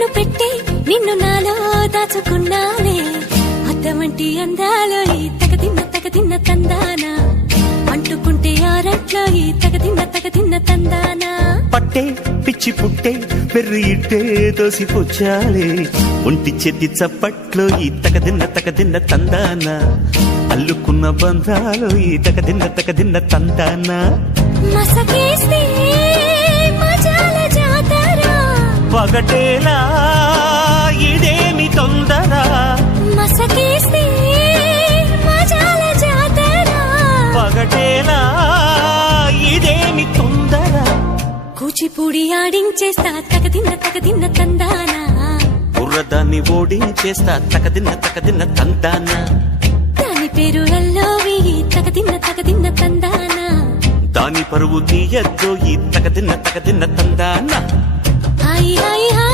కన్ను పెట్టి నిన్ను నాలో దాచుకున్నానే అద్దమంటి అందాలో ఈ తగదిన్న తందానా అంటుకుంటే ఆరట్లో ఈ తగదిన్న తందానా పట్టే పిచ్చి పుట్టే పెర్రి ఇట్టే దోసిపుచ్చాలే ఒంటి చెద్ది చప్పట్లో ఈ తగదిన్న తందానా అల్లుకున్న బంధాలు ఈ తగదిన్న తందానా మసకేస్తే మజాల జాతర పగటేలా ఇదేమి తొందర మసకేస్తే మజాల జాతర పగటేలా ఇదేమి తొందర కూచిపూడి ఆడించేస్తా తగదిన్న తందానా బుర్రదాన్ని ఓడించేస్తా తగదిన్న తందానా దాని పేరు అల్లోవి తగదిన్న తందానా దాని పరువు తీయద్దు ఈ తగదిన్న తందానా హాయ్ హాయ్ హాయ్